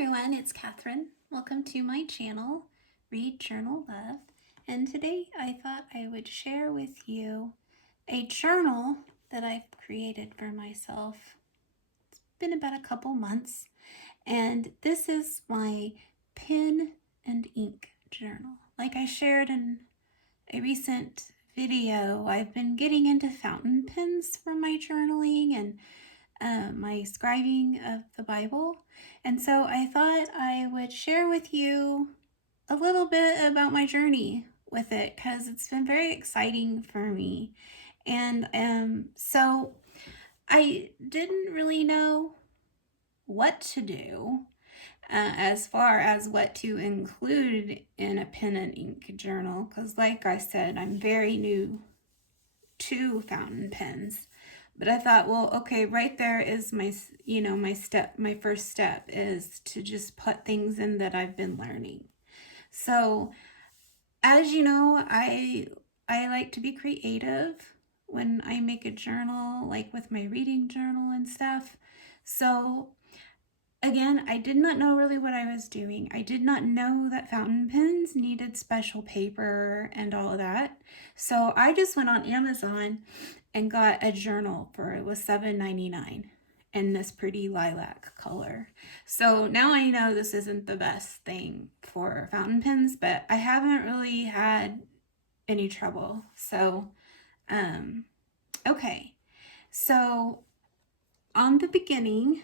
everyone, it's Catherine. Welcome to my channel, Read, Journal, Love. And today I thought I would share with you a journal that I've created for myself. It's been about a couple months, and this is my pen and ink journal. Like I shared in a recent video, I've been getting into fountain pens for my journaling and my scribing of the Bible. And so I thought I would share with you a little bit about my journey with it because it's been very exciting for me. And so I didn't really know what to do as far as what to include in a pen and ink journal because, like I said, I'm very new to fountain pens. But I thought, well, okay, right there is my first step is to just put things in that I've been learning. So, as you know, I like to be creative when I make a journal, like with my reading journal and stuff. So, again, I did not know really what I was doing. I did not know that fountain pens needed special paper and all of that. So I just went on Amazon and got a journal it was $7.99 in this pretty lilac color. So now I know this isn't the best thing for fountain pens, but I haven't really had any trouble. So, okay. So on the beginning,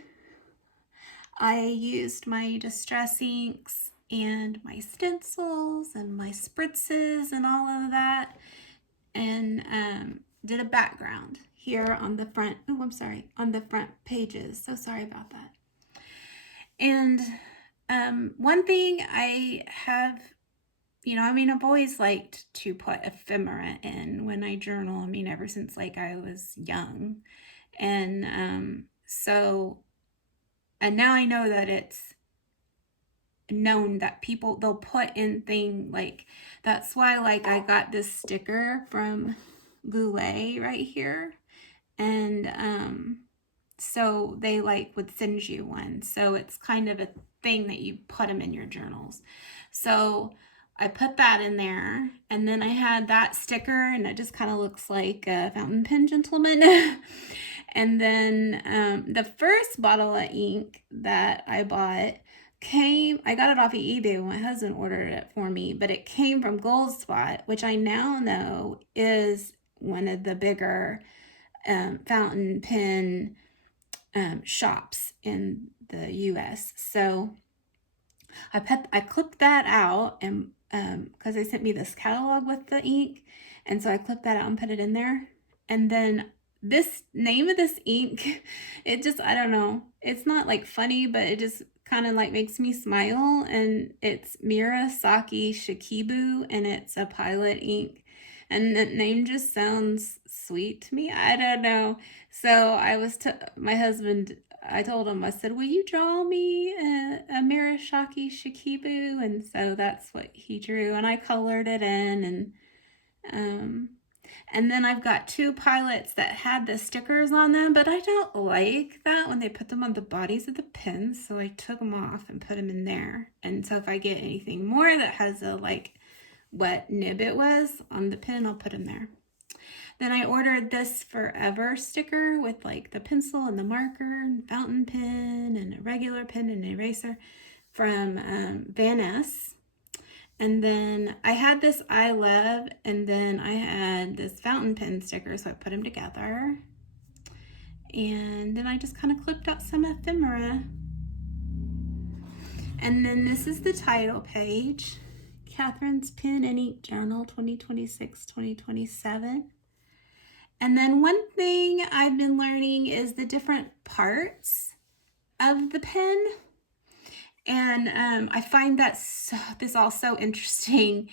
I used my distress inks and my stencils and my spritzes and all of that, and did a background here on the front. Oh, I'm sorry, on the front pages. So sorry about that. And one thing I have, I've always liked to put ephemera in when I journal. Ever since like I was young. And and now I know that it's known that they'll put in thing like, that's why like I got this sticker from Goulet right here. And so they would send you one. So it's kind of a thing that you put them in your journals. So I put that in there, and then I had that sticker, and it just kind of looks like a fountain pen gentleman. And then the first bottle of ink that I bought I got it off of eBay when my husband ordered it for me, but it came from Goldspot, which I now know is one of the bigger fountain pen shops in the US. So I clipped that out, and because they sent me this catalog with the ink, and so I clipped that out and put it in there. And then this name of this ink, it just, I don't know, it's not like funny, but it just kind of like makes me smile. And it's Murasaki Shikibu, and it's a Pilot ink, and the name just sounds sweet to me. I don't know. So my husband, I told him, I said, will you draw me a Murasaki Shikibu? And so that's what he drew, and I colored it in. And then I've got two Pilots that had the stickers on them, but I don't like that when they put them on the bodies of the pens, so I took them off and put them in there. And so if I get anything more that has a what nib it was on the pen, I'll put them there. Then I ordered this Forever sticker with the pencil and the marker and fountain pen and a regular pen and eraser from Van Ness. And then I had this I Love, and then I had this fountain pen sticker, so I put them together. And then I just kind of clipped out some ephemera. And then this is the title page, Catherine's Pen and Ink Journal 2026-2027. And then one thing I've been learning is the different parts of the pen. And I find this all so interesting.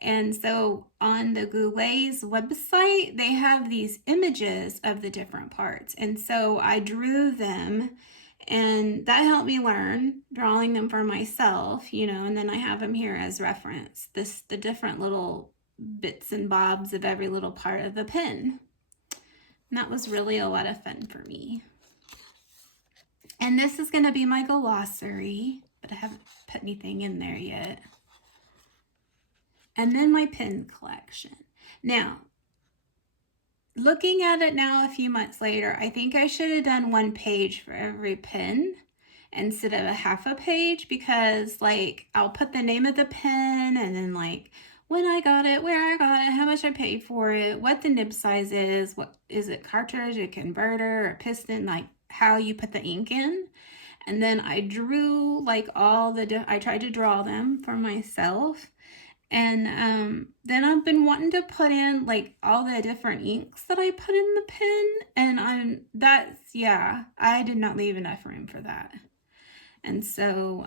And so on the Goulet's website, they have these images of the different parts. And so I drew them, and that helped me learn drawing them for myself, and then I have them here as reference, the different little bits and bobs of every little part of the pen. And that was really a lot of fun for me. And this is going to be my glossary. but I haven't put anything in there yet. And then my pen collection. Now, looking at it now a few months later, I think I should have done 1 page for every pen instead of a half a page, because like I'll put the name of the pen and then like when I got it, where I got it, how much I paid for it, what the nib size is, what is it, cartridge, a converter, a piston, like how you put the ink in. And then I drew like all the, I tried to draw them for myself. And then I've been wanting to put in like all the different inks that I put in the pen. And I did not leave enough room for that. And so,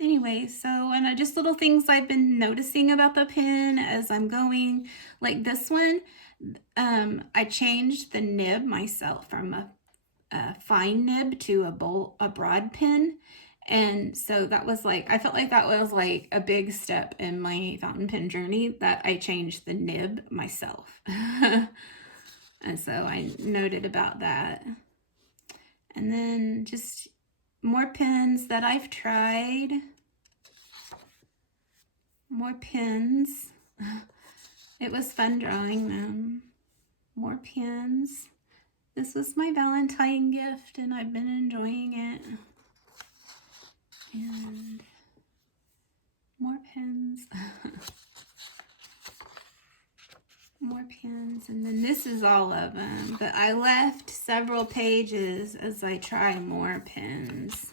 anyway, and just little things I've been noticing about the pen as I'm going, like this one, I changed the nib myself from a fine nib to a broad pen. And so that was like, I felt like that was like a big step in my fountain pen journey, that I changed the nib myself. And so I noted about that. And then just more pens that I've tried. More pens. It was fun drawing them. More pens. This was my Valentine gift and I've been enjoying it. And more pens. More pens. And then this is all of them. But I left several pages as I try more pens.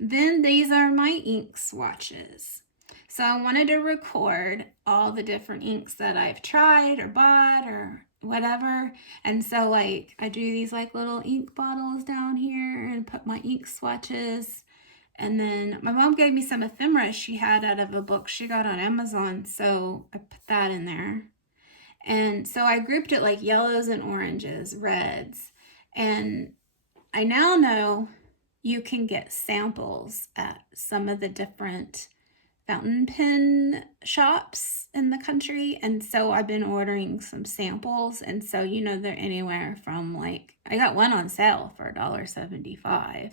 Then these are my ink swatches. So I wanted to record all the different inks that I've tried or bought or whatever. And so like I do these like little ink bottles down here and put my ink swatches. And then my mom gave me some ephemera she had out of a book she got on Amazon. So I put that in there. And so I grouped it like yellows and oranges, reds. And I now know you can get samples at some of the different fountain pen shops in the country. And so I've been ordering some samples. And so, they're anywhere from like, I got one on sale for $1.75.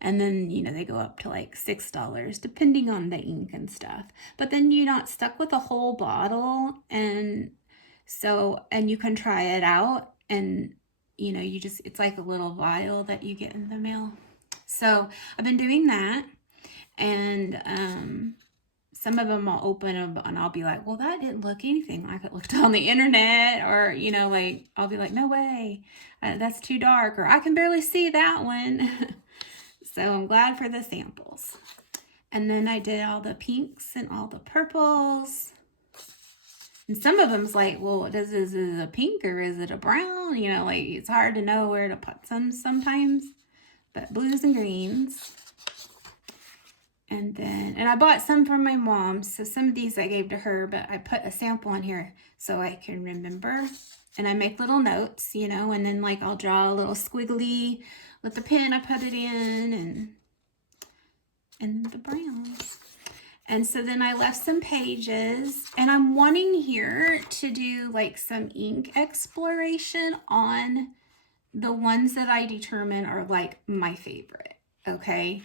And then, they go up to like $6 depending on the ink and stuff. But then you're not stuck with a whole bottle. And you can try it out. And, it's like a little vial that you get in the mail. So I've been doing that. And some of them I'll open them and I'll be like, well, that didn't look anything like it looked on the internet. Or, like, I'll be like, no way, that's too dark. Or I can barely see that one. So I'm glad for the samples. And then I did all the pinks and all the purples. And some of them's like, well, is it a pink or is it a brown? Like it's hard to know where to put some sometimes. But blues and greens. And I bought some for my mom. So some of these I gave to her, but I put a sample in here so I can remember. And I make little notes, and then like I'll draw a little squiggly with the pen I put it in and the browns. And so then I left some pages, and I'm wanting here to do like some ink exploration on the ones that I determine are like my favorite. Okay.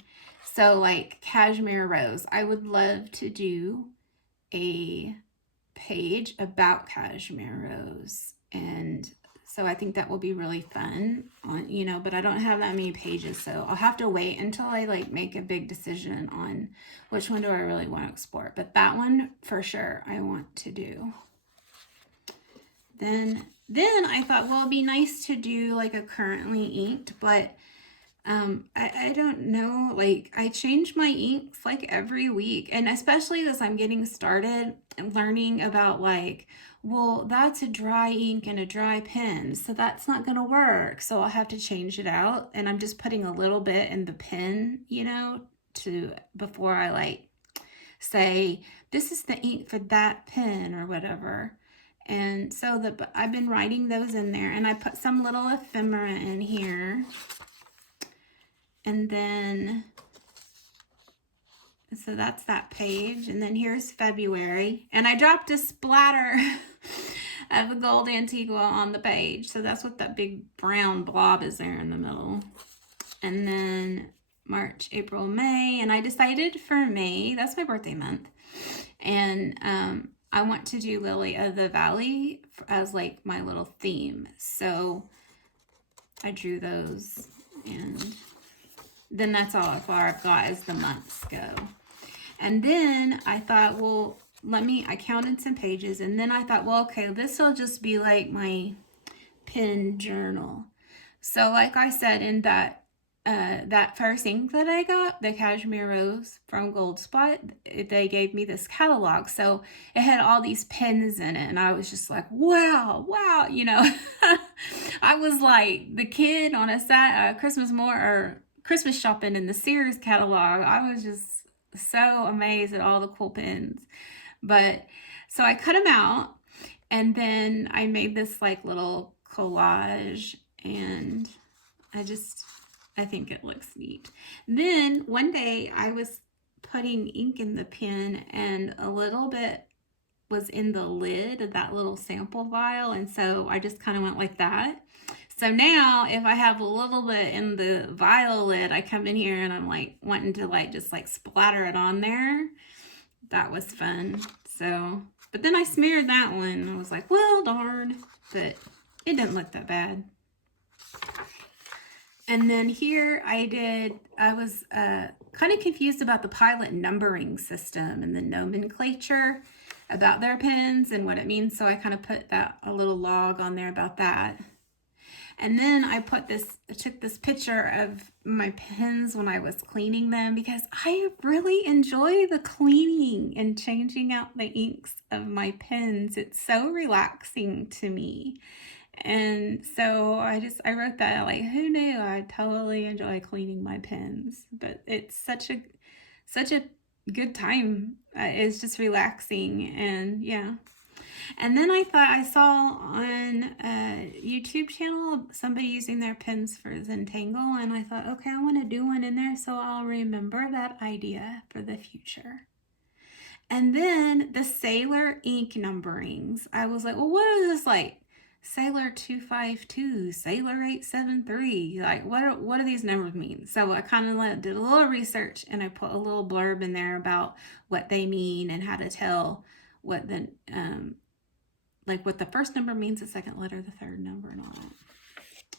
So like Cashmere Rose, I would love to do a page about Cashmere Rose. And so I think that will be really fun on, but I don't have that many pages. So I'll have to wait until I like make a big decision on which one do I really want to explore. But that one for sure I want to do. Then I thought, well, it'd be nice to do like a currently inked, but I don't know, like I change my inks like every week, and especially as I'm getting started and learning about like, well, that's a dry ink and a dry pen, so that's not gonna work, so I'll have to change it out. And I'm just putting a little bit in the pen, before I like say this is the ink for that pen or whatever. And so I've been writing those in there, and I put some little ephemera in here. And then, so that's that page. And then here's February. And I dropped a splatter of a gold Antigua on the page. So that's what that big brown blob is there in the middle. And then March, April, May, and I decided for May, that's my birthday month, and I want to do Lily of the Valley as like my little theme. So I drew those, and then that's all far I've got as the months go. And then I thought, well, I counted some pages, and then I thought, well, okay, this will just be like my pen journal. So like I said, in that first ink that I got, the Cashmere Rose from Goldspot, they gave me this catalog. So it had all these pens in it, and I was just like, wow, you know. I was like the kid on a Christmas shopping in the Sears catalog. I was just so amazed at all the cool pens. But so I cut them out, and then I made this like little collage, and I think it looks neat. Then one day I was putting ink in the pen, and a little bit was in the lid of that little sample vial, and so I just kind of went like that. So now if I have a little bit in the vial lid, I come in here and I'm like wanting to like just like splatter it on there. That was fun. So, but then I smeared that one. I was like, well, darn, but it didn't look that bad. And then here I was kind of confused about the Pilot numbering system and the nomenclature about their pens and what it means. So I kind of put a little log on there about that. And then I took this picture of my pens when I was cleaning them, because I really enjoy the cleaning and changing out the inks of my pens. It's so relaxing to me. And so I wrote that, like, who knew I totally enjoy cleaning my pens, but it's such a good time. It's just relaxing, and yeah. And then I thought I saw on a YouTube channel somebody using their pens for Zentangle, and I thought, okay, I want to do one in there so I'll remember that idea for the future. And then the Sailor ink numberings. I was like, well, what is this, like Sailor 252, Sailor 873? Like, what do these numbers mean? So I kind of did a little research, and I put a little blurb in there about what they mean and how to tell what the like what the first number means, the second letter, the third number, and all that.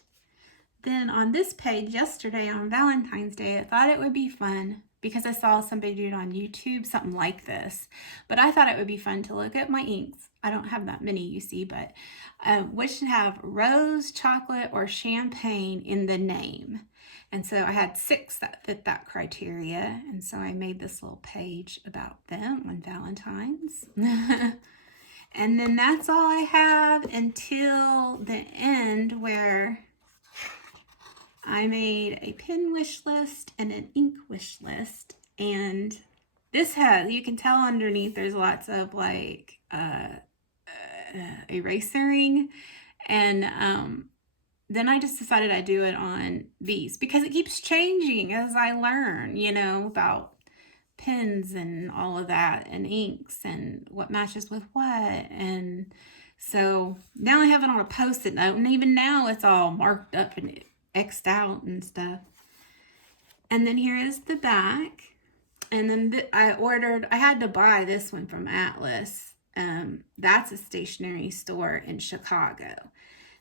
Then on this page yesterday on Valentine's Day, I thought it would be fun, because I saw somebody do it on YouTube, something like this. But I thought it would be fun to look at my inks. I don't have that many, you see, but which should have rose, chocolate, or champagne in the name. And so I had 6 that fit that criteria. And so I made this little page about them on Valentine's. And then that's all I have until the end, where I made a pen wish list and an ink wish list. And this you can tell underneath there's lots of like erasering. And then I just decided I'd do it on these, because it keeps changing as I learn, you know, about pens and all of that, and inks and what matches with what. And so now I have it on a Post-it note, and even now it's all marked up and X'd out and stuff. And then here is the back. And then I had to buy this one from Atlas. That's a stationery store in Chicago.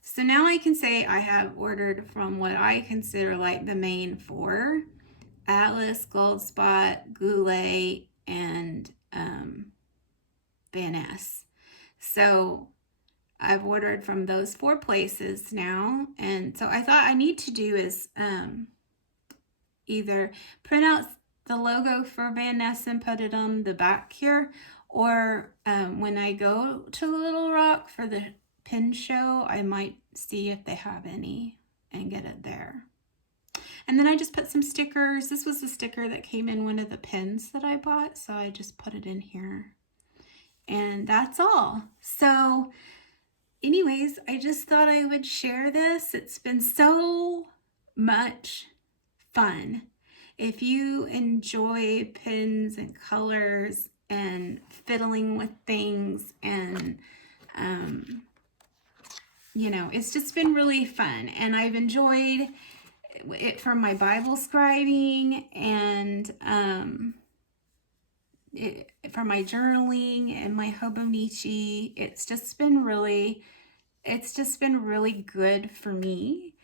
So now I can say I have ordered from what I consider like the main 4: Atlas, Goldspot, Goulet, and Van Ness. So I've ordered from those 4 places now. And so I thought I need to do is either print out the logo for Van Ness and put it on the back here, or when I go to Little Rock for the pen show, I might see if they have any and get it there. And then I just put some stickers. This was the sticker that came in one of the pens that I bought, so I just put it in here. And that's all. So anyways, I just thought I would share this. It's been so much fun. If you enjoy pens and colors and fiddling with things, and you know, it's just been really fun, and I've enjoyed it from my Bible scribing and from my journaling and my Hobonichi. It's just been really good for me,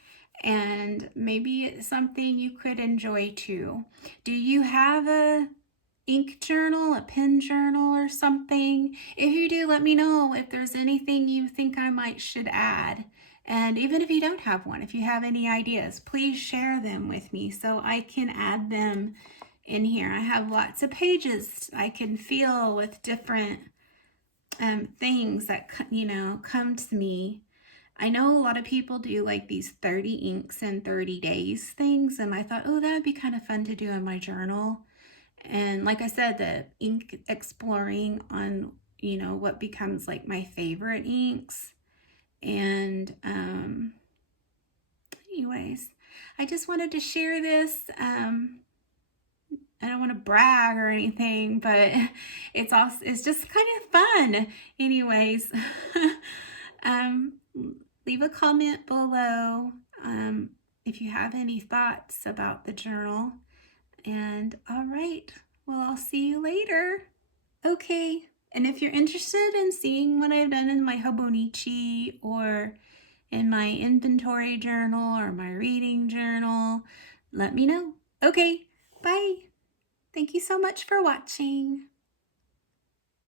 and maybe it's something you could enjoy too. Do you have a ink journal, a pen journal, or something? If you do, let me know if there's anything you think I might should add. And even if you don't have one, if you have any ideas, please share them with me so I can add them in here. I have lots of pages I can fill with different things that come to me. I know a lot of people do like these 30 inks in 30 days things, and I thought, oh, that would be kind of fun to do in my journal. And like I said, the ink exploring on, what becomes like my favorite inks. And anyways, I just wanted to share this. I don't want to brag or anything, but it's just kind of fun. Anyways, um, leave a comment below if you have any thoughts about the journal. And all right, well, I'll see you later. Okay, and if you're interested in seeing what I've done in my Hobonichi or in my inventory journal or my reading journal, let me know. Okay, bye. Thank you so much for watching.